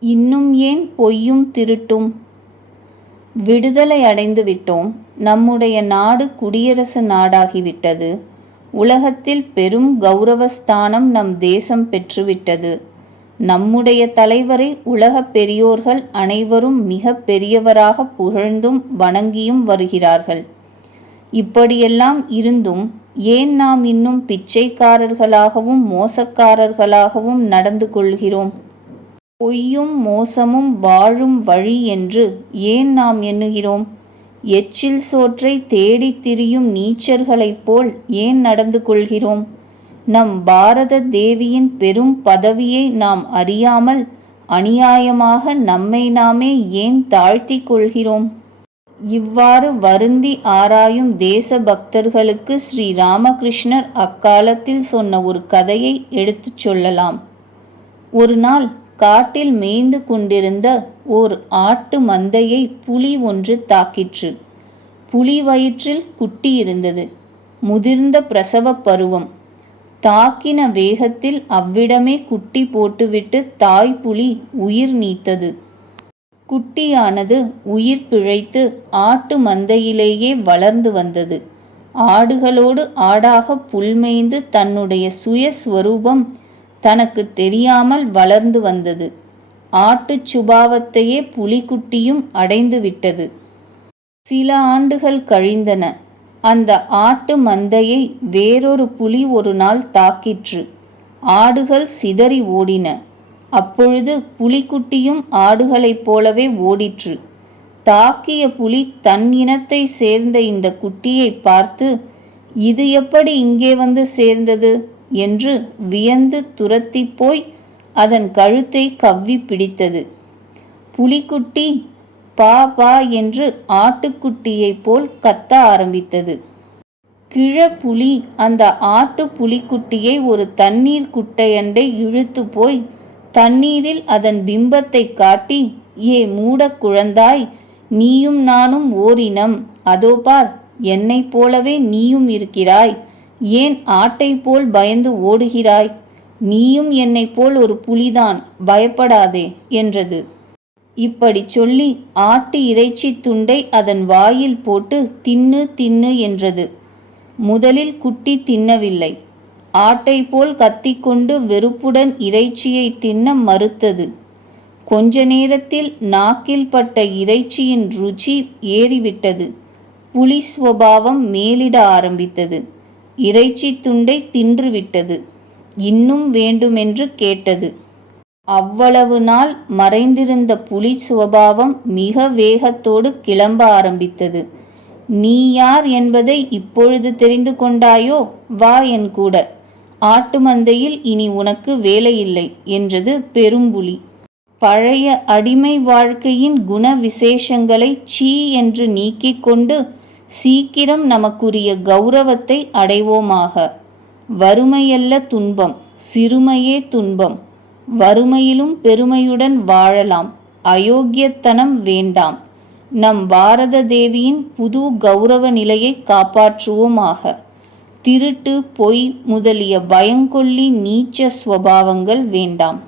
இன்னும் ஏன் பொய்யும் திருட்டும்? விடுதலை அடைந்து விட்டோம். நம்முடைய நாடு குடியரசு நாடாகிவிட்டது. உலகத்தில் பெரும் கௌரவஸ்தானம் நம் தேசம் பெற்றுவிட்டது. நம்முடைய தலைவரை உலகப் பெரியோர்கள் அனைவரும் மிக பெரியவராக புகழ்ந்தும் வணங்கியும் வருகிறார்கள். இப்படியெல்லாம் இருந்தும் ஏன் நாம் இன்னும் பிச்சைக்காரர்களாகவும் மோசக்காரர்களாகவும் நடந்து கொள்கிறோம்? பொய்யும் மோசமும் வாழும் வழி என்று ஏன் நாம் எண்ணுகிறோம்? எச்சில் சோற்றைத் தேடித் திரியும் நீச்சர்களைப் போல் ஏன் நடந்து கொள்கிறோம்? நம் பாரத தேவியின் பெரும் பதவியை நாம் அறியாமல் அநியாயமாக நம்மை நாமே ஏன் தாழ்த்திக் கொள்கிறோம்? இவ்வாறு வருந்தி ஆராயும் தேச பக்தர்களுக்கு ஸ்ரீ ராமகிருஷ்ணர் அக்காலத்தில் சொன்ன ஒரு கதையை எடுத்துச் சொல்லலாம். ஒரு நாள் காட்டில் மேய்ந்து கொண்டிருந்த ஓர் ஆட்டு மந்தையை புலி ஒன்று தாக்கிற்று. புலி வயிற்றில் குட்டி இருந்தது. முதிர்ந்த பிரசவ பருவம். தாக்கின வேகத்தில் அவ்விடமே குட்டி போட்டுவிட்டு தாய் புலி உயிர் நீத்தது. குட்டியானது உயிர் பிழைத்து ஆட்டு மந்தையிலேயே வளர்ந்து வந்தது. ஆடுகளோடு ஆடாகப் புல்மேய்ந்து தன்னுடைய சுயஸ்வரூபம் தனக்கு தனக்குத் தெரியாமல் வளர்ந்து வந்தது. ஆட்டுச் சுபாவத்தையே புலிக்குட்டியும் அடைந்து விட்டது. சில ஆண்டுகள் கழிந்தன. அந்த ஆட்டு மந்தையை வேறொரு புலி ஒரு நாள் தாக்கிற்று. ஆடுகள் சிதறி ஓடின. அப்பொழுது புலிக்குட்டியும் ஆடுகளைப் போலவே ஓடிற்று. தாக்கிய புலி தன் இனத்தைச் சேர்ந்த இந்த குட்டியைப் பார்த்து இது எப்படி இங்கே வந்து சேர்ந்தது? என்று வியந்து துரத்திப் போய் அதன் கழுத்தைக் கவ்வி பிடித்தது. புலிக்குட்டி பா பா என்று ஆட்டுக்குட்டியைப் போல் கத்த ஆரம்பித்தது. கிழப்புலி அந்த ஆட்டு புலிக்குட்டியை ஒரு தண்ணீர்க் குட்டையண்டை இழுத்து போய் தண்ணீரில் அதன் பிம்பத்தைக் காட்டி ஏ மூடக் குழந்தாய் நீயும் நானும் ஓரினம் அதோ பார் என்னைப் போலவே நீயும் இருக்கிறாய். ஏன் ஆட்டைப் போல் பயந்து ஓடுகிறாய்? நீயும் என்னை போல் ஒரு புலிதான் பயப்படாதே என்றது. இப்படிச் சொல்லி ஆட்டு இறைச்சி துண்டை அதன் வாயில் போட்டு தின்னு தின்னு என்றது. முதலில் குட்டி தின்னவில்லை. ஆட்டை போல் கத்திக்கொண்டு வெறுப்புடன் இறைச்சியைத் தின்ன மறுத்தது. கொஞ்ச நேரத்தில் நாக்கில் பட்ட இறைச்சியின் ருச்சி ஏறிவிட்டது. புலி சுபாவம் மேலிட ஆரம்பித்தது. இறைச்சி துண்டை தின்றுவிட்டது. இன்னும் வேண்டுமென்று கேட்டது. அவ்வளவு நாள் மறைந்திருந்த புலி சுபாவம் மிக வேகத்தோடு கிளம்ப ஆரம்பித்தது. நீ யார் என்பதை இப்பொழுது தெரிந்து கொண்டாயோ? வா என் கூட. ஆட்டு மந்தையில் இனி உனக்கு வேலையில்லை என்றது பெரும்புலி. பழைய அடிமை வாழ்க்கையின் குண விசேஷங்களைச் சீ என்று நீக்கிக் கொண்டு சீக்கிரம் நமக்குரிய கௌரவத்தை அடைவோமாக. வறுமையல்ல துன்பம். சிறுமையே துன்பம். வறுமையிலும் பெருமையுடன் வாழலாம். அயோக்கியத்தனம் வேண்டாம். நம் பாரத தேவியின் புது கௌரவ நிலையை காப்பாற்றுவோமாக. திருட்டு பொய் முதலிய பயங்கொள்ளி நீச்ச ஸ்வபாவங்கள் வேண்டாம்.